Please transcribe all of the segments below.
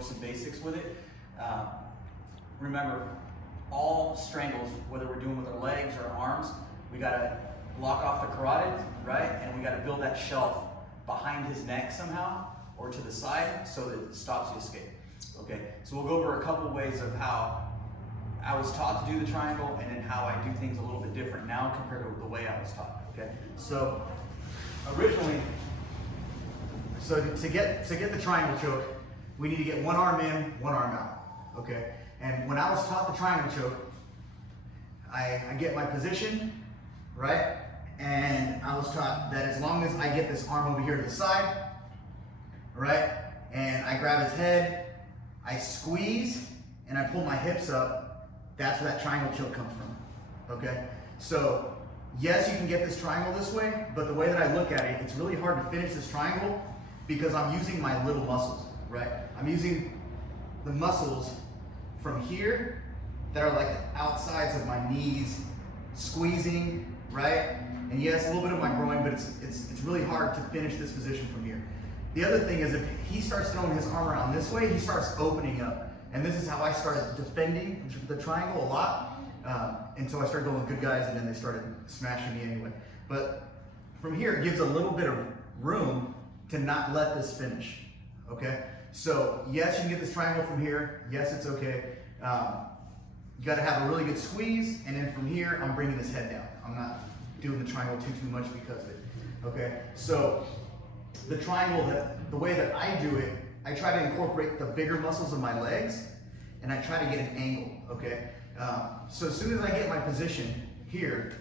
over some basics with it. Remember, all strangles, whether we're doing with our legs or our arms, we gotta block off the carotid, right? And we gotta build that shelf behind his neck somehow, or to the side, so that it stops the escape. Okay, so we'll go over a couple of ways of how I was taught to do the triangle, and then how I do things a little bit different now compared to the way I was taught. Okay, so originally, to get the triangle choke, we need to get one arm in, one arm out. Okay, and when I was taught the triangle choke, I get my position, right? And I was taught that as long as I get this arm over here to the side, right, and I grab his head, I squeeze, and I pull my hips up, that's where that triangle choke comes from, okay? So, yes, you can get this triangle this way, but the way that I look at it, it's really hard to finish this triangle because I'm using my little muscles, right? I'm using the muscles from here that are like the outsides of my knees, squeezing, right? And yes, a little bit of my groin, but it's really hard to finish this position from here. The other thing is if he starts throwing his arm around this way, he starts opening up. And this is how I started defending the triangle a lot until I started going with good guys, and then they started smashing me anyway. But from here, it gives a little bit of room to not let this finish, okay? So yes, you can get this triangle from here. Yes, it's okay. You gotta have a really good squeeze, and then from here, I'm bringing his head down. I'm not doing the triangle too much because of it, okay? So the triangle, the way that I do it, I try to incorporate the bigger muscles of my legs, and I try to get an angle, okay? So as soon as I get my position here,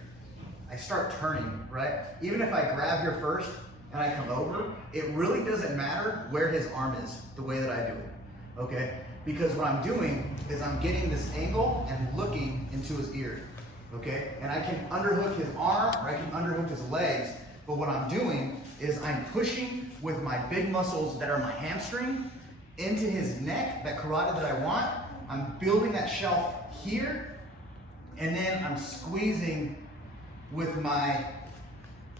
I start turning, right? Even if I grab here first and I come over, it really doesn't matter where his arm is, the way that I do it, okay? Because what I'm doing is I'm getting this angle and looking into his ear, okay? And I can underhook his arm, or I can underhook his legs, but what I'm doing is I'm pushing with my big muscles that are my hamstring into his neck, that carotid that I want. I'm building that shelf here, and then I'm squeezing with my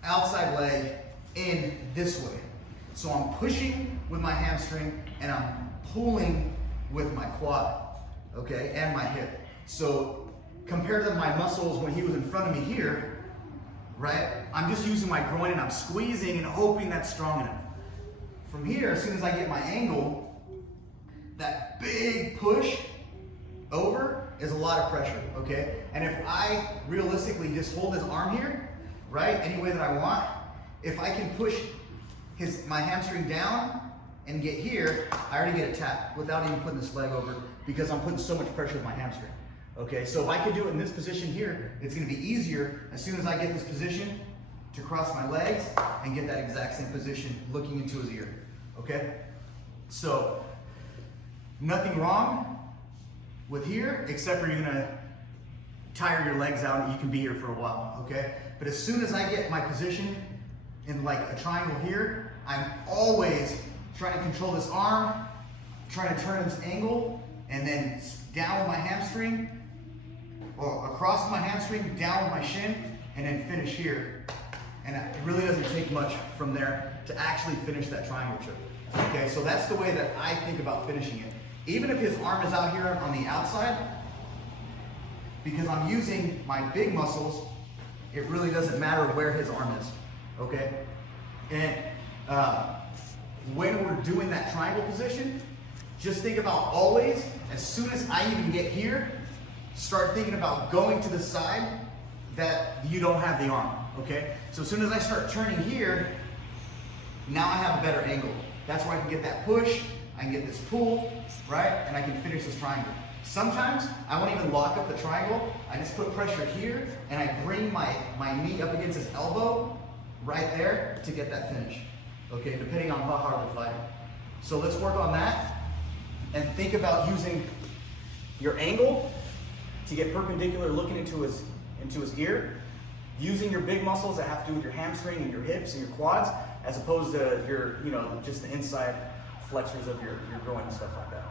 outside leg in this way. So I'm pushing with my hamstring, and I'm pulling with my quad, okay, and my hip. So compared to my muscles when he was in front of me here, right, I'm just using my groin and I'm squeezing and hoping that's strong enough. From here, as soon as I get my angle, that big push over is a lot of pressure, okay? And if I realistically just hold his arm here, right, any way that I want, if I can push my hamstring down and get here, I already get a tap without even putting this leg over because I'm putting so much pressure with my hamstring. Okay, so if I could do it in this position here, it's gonna be easier as soon as I get this position to cross my legs and get that exact same position looking into his ear, okay? So, nothing wrong with here, except for you're gonna tire your legs out and you can be here for a while, okay? But as soon as I get my position in like a triangle here, I'm always trying to control this arm, trying to turn this angle, and then down with my hamstring, or across my hamstring, down with my shin, and then finish here. And it really doesn't take much from there to actually finish that triangle choke. Okay, so that's the way that I think about finishing it. Even if his arm is out here on the outside, because I'm using my big muscles, it really doesn't matter where his arm is, okay? And when we're doing that triangle position, just think about always, as soon as I even get here, start thinking about going to the side that you don't have the arm, okay? So as soon as I start turning here, now I have a better angle. That's where I can get that push, I can get this pull, right? And I can finish this triangle. Sometimes I won't even lock up the triangle, I just put pressure here, and I bring my knee up against his elbow, right there, to get that finish, okay? Depending on how hard we're fighting. So let's work on that, and think about using your angle to get perpendicular looking into his ear, using your big muscles that have to do with your hamstring and your hips and your quads, as opposed to your, just the inside flexors of your groin and stuff like that.